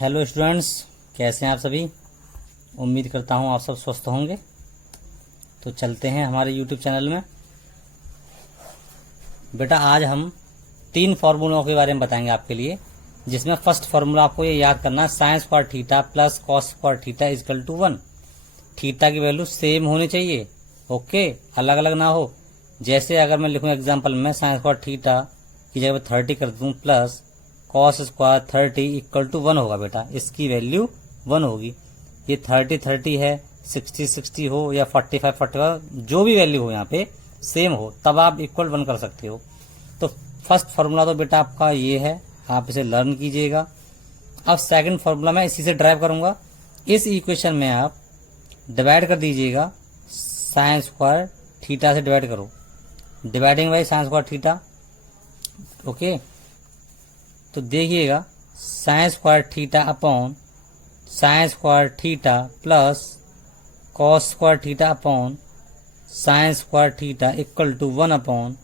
Hello students, कैसे हैं आप सभी। उम्मीद करता हूं आप सब स्वस्थ होंगे। तो चलते हैं हमारे यूट्यूब चैनल में। बेटा आज हम 3 फार्मूलों के बारे में बताएंगे आपके लिए, जिसमें फर्स्ट फार्मूला आपको ये याद करना है, sine square theta plus cos square theta equal to 1। थीटा की वैल्यू सेम होनी चाहिए, ओके, अलग अलग ना हो। जैसे अगर मैं लिखूं एग्जाम्पल में साइन स्क्वायर थीटा की जगह 30 कर दूं plus cos square 30 equal to 1 होगा। बेटा इसकी वैल्यू 1 होगी। ये 30 है, 60 हो या 45 जो भी वैल्यू हो यहाँ पे सेम हो, तब आप इक्वल 1 कर सकते हो। तो फर्स्ट फार्मूला तो बेटा आपका ये है, आप इसे लर्न कीजिएगा। अब सेकंड फार्मूला मैं इसी से ड्राइव करूंगा। इस इक्वेशन में आप डिवाइड कर दीजिएगा, साइन स्क्वायर थीटा से डिवाइड करो, dividing by sine square theta, okay. तो देखिएगा sine square theta upon sine square theta plus cos square theta upon sine square theta equal to 1 upon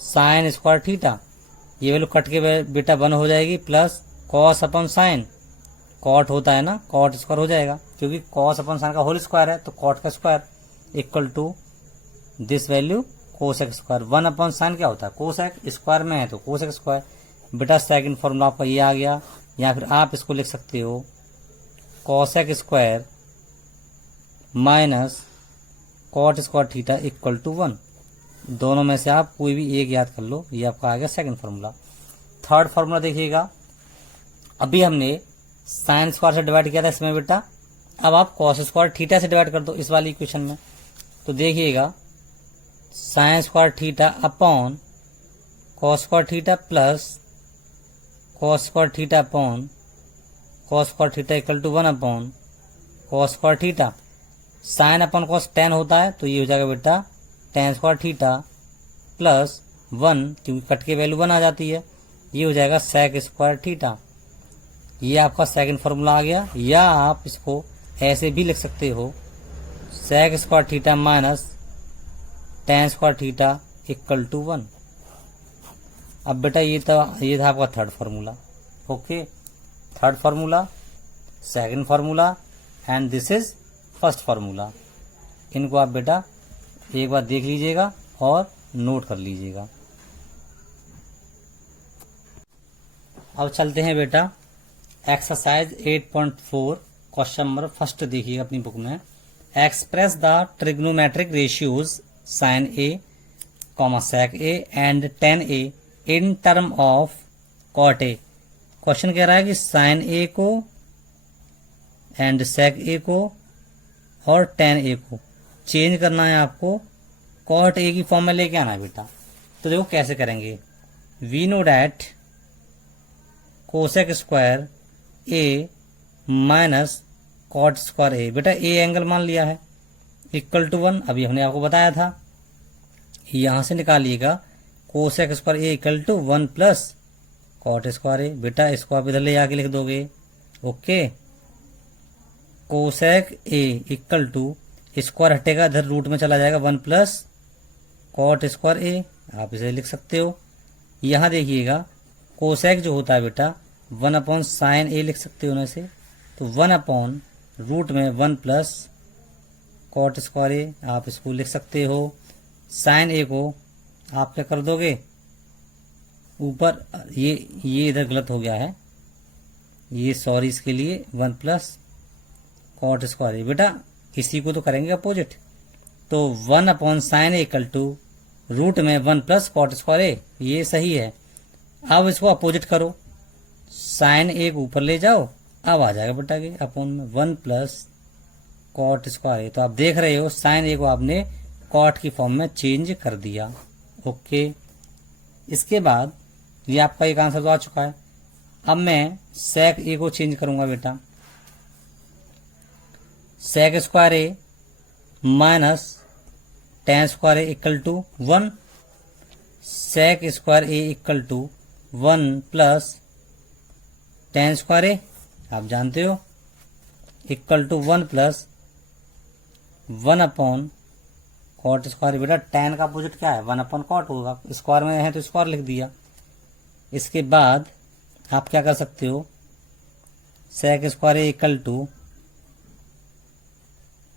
sine square theta. ये value cut के बेटा 1 हो जाएगी, plus cos upon sine, cot होता है ना, कॉट स्क्वायर हो जाएगा, क्योंकि कॉस अपॉन साइन का होल स्क्वायर है तो कॉट का square equal to this value cosec square. 1 upon sine क्या होता है, कोसेक, स्क्वायर में है तो कोसेक स्क्वायर। बेटा सेकंड फॉर्मूला आपका ये आ गया, या फिर आप इसको लिख सकते हो cosec square minus cot square theta equal to 1। दोनों में से आप कोई भी एक याद कर लो, ये आपका आ गया सेकंड फॉर्मूला। थर्ड फॉर्मूला देखिएगा, अभी हमने साइन स्क्वायर से डिवाइड किया था इसमें बेटा, अब आप कॉस स्क्वायर थीटा से डिवाइड कर दो इस वाली इक्वेशन में। तो देखिएगा sine square theta upon cos square theta plus cos square theta upon cos square theta equal to 1 upon cos square theta. Sine upon cos 10 होता है, तो ये हो जाएगा बेटा tan स्क्वायर थीटा प्लस 1, क्योंकि कट के वैल्यू 1 आ जाती है, ये हो जाएगा सेक स्क्वायर थीटा। ये आपका सेकंड फॉर्मूला आ गया। या आप इसको ऐसे भी लिख सकते हो, sec square theta minus tan square theta equal to 1। अब बेटा ये था आपका third formula, okay. Third formula, second formula and this is first formula. इनको आप बेटा एक बार देख लीजिएगा और नोट कर लीजिएगा। अब चलते हैं बेटा एक्सरसाइज 8.4 क्वेश्चन नंबर फर्स्ट देखिएगा अपनी बुक में। Express the trigonometric ratios sine A comma sec A and tan A in term of cot A. Question कह रहा है कि साइन ए को एंड सेक ए को और tan ए को चेंज करना है आपको, कॉट ए की फॉर्म में लेके आना है बेटा। तो देखो कैसे करेंगे। We know that cosec square A minus cot square A, बेटा ए एंगल मान लिया है इक्वल टू 1, अभी हमने आपको बताया था। यहां से निकालिएगा cosec square A equal to 1 plus cot square A. बेटा इसको आप इधर ले जाके लिख दोगे, okay. Cosec A equal to, square हटेगा इधर रूट में चला जाएगा, 1 प्लस कॉट स्क्वायर ए, आप इसे लिख सकते हो। यहां देखिएगा कोसेक जो होता है बेटा 1 अपॉन साइन ए लिख सकते हो ना इसे, तो 1 अपॉन रूट में 1 प्लस कॉट स्क्वायर ए, आप इसको लिख सकते हो। साइन ए को आप क्या कर दोगे ऊपर, ये इधर गलत हो गया है, ये सॉरी इसके लिए 1 प्लस कॉट स्क्वायर ए। बेटा इसी को तो करेंगे अपोजिट, तो 1 upon sine A equal to root में 1 प्लस कॉट स्क्वायर ए, ये सही है। अब इसको अपोजिट करो, साइन ए को ऊपर ले जाओ, अब आ जाएगा बेटा के अपॉन में 1 प्लस कॉट स्क्वायर ए। तो आप देख रहे हो साइन ए को आपने कॉट की फॉर्म में चेंज कर दिया, ओके। इसके बाद ये आपका एक आंसर तो आ चुका है। अब मैं सेक ए को चेंज करूंगा बेटा, sec square A minus tan square A equal to 1, sec square A equal to 1 plus tan square A, आप जानते हो equal to 1 plus 1 upon cot square. बेटा tan का अपोजिट क्या है, 1 अपॉन कॉट होगा, स्क्वायर में है तो स्क्वायर लिख दिया। इसके बाद आप क्या कर सकते हो, sec square A equal to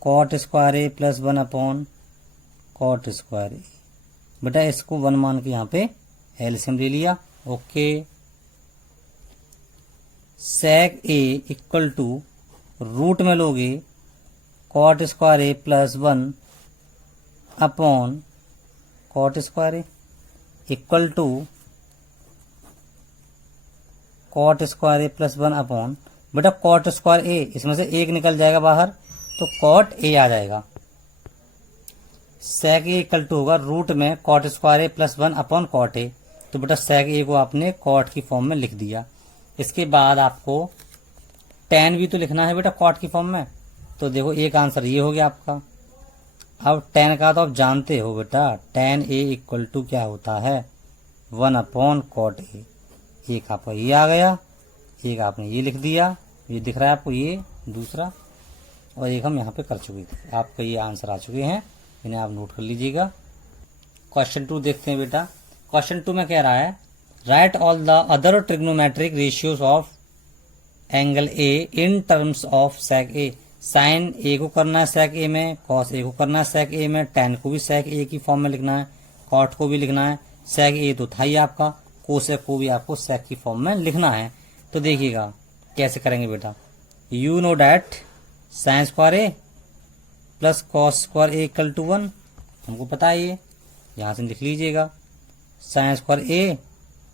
cot square A plus 1 upon cot square A. बेटा इसको 1 मान के यहाँ पे एलसीएम ले लिया। Okay, sec A equal to root में लोगे cot square A plus 1 upon cot square A equal to cot square A plus 1 upon, बेटा कॉट स्क्वायर ए इसमें से एक निकल जाएगा बाहर तो कॉट ए आ जाएगा। सेक ए इक्वल टू होगा रूट में cot square A plus 1 upon cot A. तो बेटा सेक ए को आपने कॉट की फॉर्म में लिख दिया। इसके बाद आपको टेन भी तो लिखना है बेटा कॉट की फॉर्म में। तो देखो एक आंसर ये हो गया आपका। अब टेन का तो आप जानते हो बेटा, टेन ए इक्वल टू क्या होता है 1 अपॉन कॉट ए। एक आपका ये आ गया, एक आपने ये लिख दिया, ये दिख रहा है आपको ये दूसरा, और एक हम यहाँ पे कर चुके थे। आपका ये आंसर आ चुके हैं, इन्हें आप नोट कर लीजिएगा। क्वेश्चन 2 देखते हैं बेटा। क्वेश्चन 2 में कह रहा है right all the other trigonometric ratios of angle A in terms of sec A. Sine A को करना है सेक ए में, कॉस ए को करना है सेक ए में, टेन को भी सेक ए की फॉर्म में लिखना है, कॉट को भी लिखना है। सेक ए तो था ही आपका, कोसेक को भी आपको सेक की फॉर्म में लिखना है। तो देखिएगा कैसे करेंगे बेटा। You know that sine square A plus cos square A equal to 1, हमको पता है ये, यहां से लिख लीजिएगा। Sine square A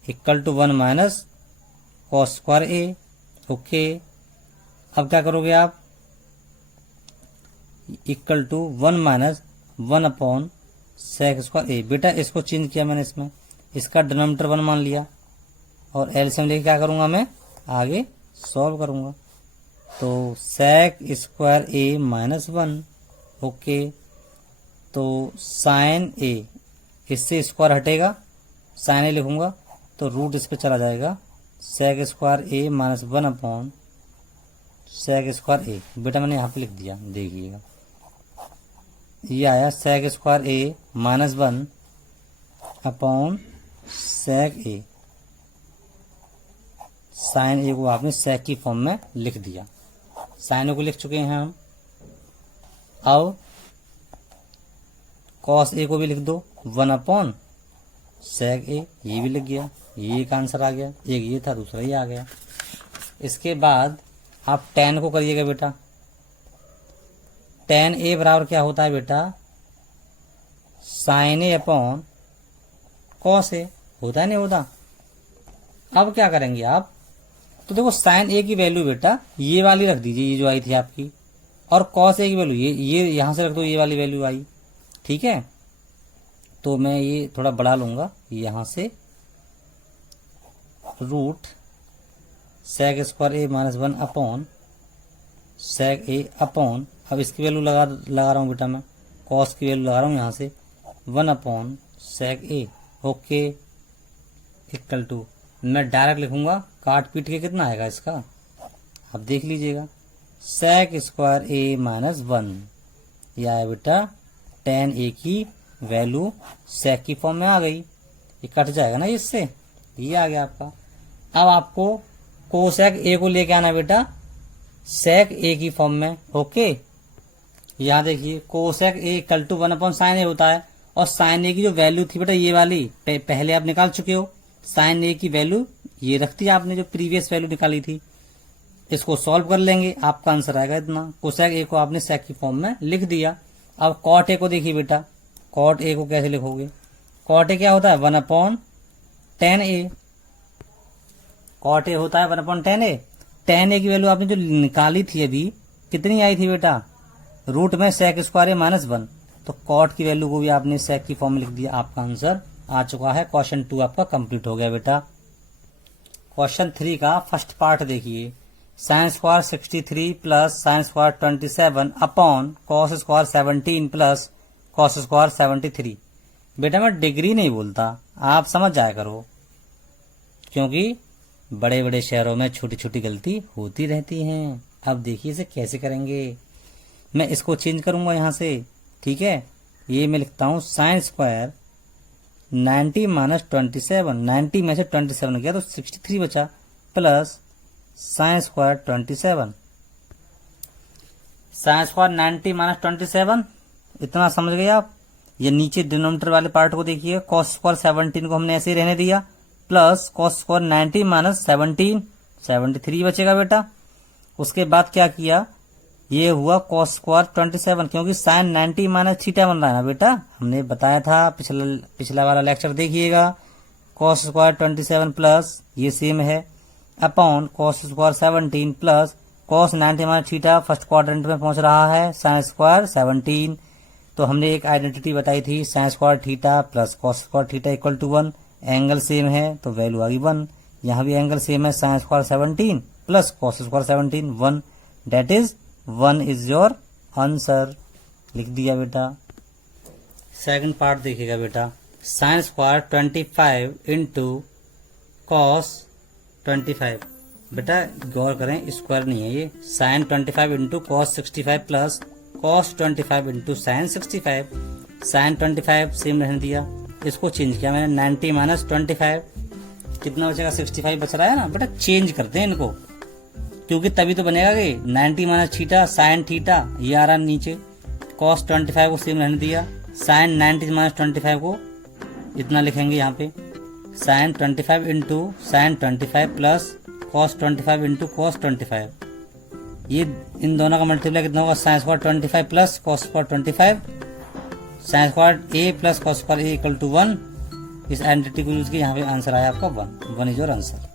equal to 1 minus cos square A. Okay, अब क्या करोगे आप, equal to 1 minus 1 upon sec square A. बेटा इसको चेंज किया मैंने, इसमें इसका डिनोमिनेटर 1 मान लिया और एलसीएम लेके क्या करूंगा मैं आगे सॉल्व करूंगा। तो सेक स्क्वायर ए माइनस 1। ओके, तो साइन ए, इससे स्क्वायर हटेगा, साइन ए लिखूंगा तो रूट इस पे चला जाएगा। सेक square A minus 1 upon sec square A. बेटा मैंने यहाँ पे लिख दिया, देखिएगा ये आया सेक square A minus 1 upon sec A. Sine A को आपने सेक की फॉर्म में लिख दिया, साइन ए को लिख चुके हैं हम। अब कॉस ए को भी लिख दो 1 अपॉन सेक ए, ये भी लिख गया, ये एक आंसर आ गया। एक ये था, दूसरा ये आ गया। इसके बाद आप टेन को करिएगा बेटा। टेन ए बराबर क्या होता है बेटा, sign A upon cos A, होता है नहीं होता। अब क्या करेंगे आप, तो देखो साइन ए की वैल्यू बेटा ये वाली रख दीजिए, ये जो आई थी आपकी, और कॉस ए की वैल्यू ये यहां से रख दो, ये वाली वैल्यू आई। ठीक है, तो मैं ये थोड़ा बढ़ा लूंगा यहां से, root sec square A minus 1 upon sec A upon, अब इसकी वैल्यू लगा रहा हूं बेटा मैं, कॉस की वैल्यू लगा रहा हूं यहां से 1 upon sec A. Okay, equal to, मैं डायरेक्ट लिखूंगा, काट पीट के कितना आएगा इसका, अब देख लीजिएगा। सेक स्क्वायर ए माइनस 1, यह है बेटा टेन ए की वैल्यू सेक की फॉर्म में आ गई, ये कट जाएगा ना इससे, ये आ गया आपका। अब आपको कोसेक ए को लेके आना बेटा सेक ए की फॉर्म में। ओके, यहां देखिए cosec A equal to 1 upon sine A होता है, और साइन ए की जो वैल्यू थी बेटा ये वाली पहले आप निकाल चुके हो। साइन ए की वैल्यू ये रखती है आपने, जो प्रीवियस वैल्यू निकाली थी। इसको सॉल्व कर लेंगे, आपका आंसर आएगा इतना। कोसेक ए को आपने सेक की फॉर्म में लिख दिया। अब कॉट ए को देखिए बेटा, कॉट ए को कैसे लिखोगे, कॉट ए क्या होता है 1 upon tan A. Cot A होता है 1 upon tan A. Tan A की वैल्यू आपने जो निकाली थी अभी, कितनी आई थी बेटा, रूट में सेक स्क्वायर ए माइनस 1, तो कॉट की वैल्यू को भी आपने सेक की फॉर्म में लिख दिया। आपका आंसर आ चुका है। क्वेश्चन 2 आपका कंप्लीट हो गया बेटा। क्वेश्चन 3 का फर्स्ट पार्ट देखिए, sine square 63 plus sine square 27 upon cos square 17 प्लस कॉस स्क्वायर 73। बेटा मैं डिग्री नहीं बोलता, आप समझ जाया करो, क्योंकि बड़े बड़े शहरों में छोटी छोटी गलती होती रहती हैं। अब देखिए इसे कैसे करेंगे, मैं इसको चेंज करूंगा यहां से। ठीक है, ये मैं लिखता हूं साइन स्क्वायर 90 माइनस 27, 90 में से 27 गया तो 63 बचा, plus sine square 27, sine square 90 minus 27, इतना समझ गए आप। ये नीचे डिनोमिनेटर वाले पार्ट को देखिए, कॉस स्क्वायर 17 को हमने ऐसे ही रहने दिया, प्लस कॉस स्क्वायर 90 माइनस 17, 73 बचेगा बेटा। उसके बाद क्या किया, ये हुआ कॉस स्क्वायर 27, क्योंकि साइन 90 माइनस थीटा बन रहा है ना बेटा, हमने बताया था पिछला वाला लेक्चर देखिएगा। कॉस स्क्वायर 27 प्लस ये सेम है अपॉन कॉस स्क्वायर 17 प्लस cos 90 minus theta first quadrant में पहुंच रहा है साइन स्क्वायर 17। तो हमने एक आइडेंटिटी बताई थी, sine square theta plus cos square theta equal to 1, angle same है तो वैल्यू आ गई 1। यहाँ भी एंगल सेम है, साइन स्क्वायर 17 प्लस cos square 17 1, that is 1 is your answer. लिख दिया बेटा। सेकंड पार्ट देखिएगा बेटा, साइन स्क्वायर 25 इंटू कॉस 25। बेटा गौर करें, स्क्वायर नहीं है ये, sine 25 into cos 65 plus cos 25 into sine 65। Sine 25 same रहने दिया, इसको चेंज किया मैंने 90 माइनस 25, कितना बचेगा 65 बच रहा है ना बेटा। चेंज करते हैं इनको, क्योंकि तभी तो बनेगा कि 90 माइनस थीटा साइन थीटा, ये आ रहा नीचे, कॉस 25 को सेम रहने दिया, साइन 90 माइनस 25 को इतना लिखेंगे यहाँ पे, sine 25 into sine 25 plus cos 25 into cos 25। ये इन दोनों का मल्टीप्लाई कितना होगा, sine square 25 plus cos square 25, sine square A plus cos square A equal to 1। इस आइडेंटिटी को यूज किया, यहाँ पे आंसर आया आपका 1 इज योर आंसर।